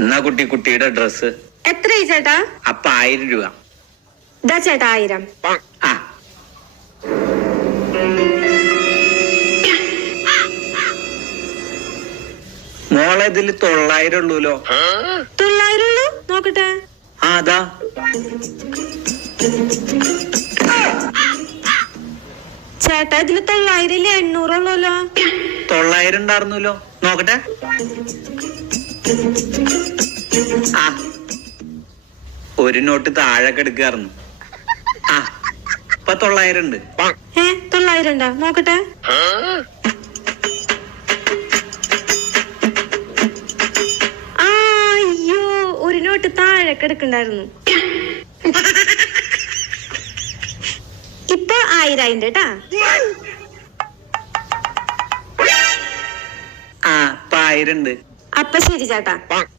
എന്നാ കുട്ടി കുട്ടിയുടെ ഡ്രസ് എത്രയായി ചേട്ടാ? അപ്പൊ ആയിരം രൂപ. ഇതാ ചേട്ടാ ആയിരം. ആ. മോളെ ഇതിൽ തൊള്ളായിരം ഉള്ളൂലോ? തൊള്ളായിരം ഉള്ളൂ? നോക്കട്ടെ. ആ അതാ. ചേട്ടാ ഇതിൽ തൊള്ളായിരം ഇല്ല? എണ്ണൂറുള്ളൂല്ലോ തൊള്ളായിരം ഉണ്ടായിരുന്നല്ലോ നോക്കട്ടെ. ആ. ഒരു നോട്ട് താഴെ കിടക്കായിരുന്നു ആ. ഇപ്പൊ തൊള്ളായിരം ഉണ്ട്. ഏ തൊള്ളായിരം ഉണ്ടാ? നോക്കട്ടെ. ആ, അയ്യോ ഒരു നോട്ട് താഴെ കിടക്കണ്ടായിരുന്നു ഇപ്പൊ ആയിരം കേട്ടാ. ആ ഇപ്പൊ ആയിരം ഉണ്ട്. അപ്പൊ ശരി ചേട്ടാ.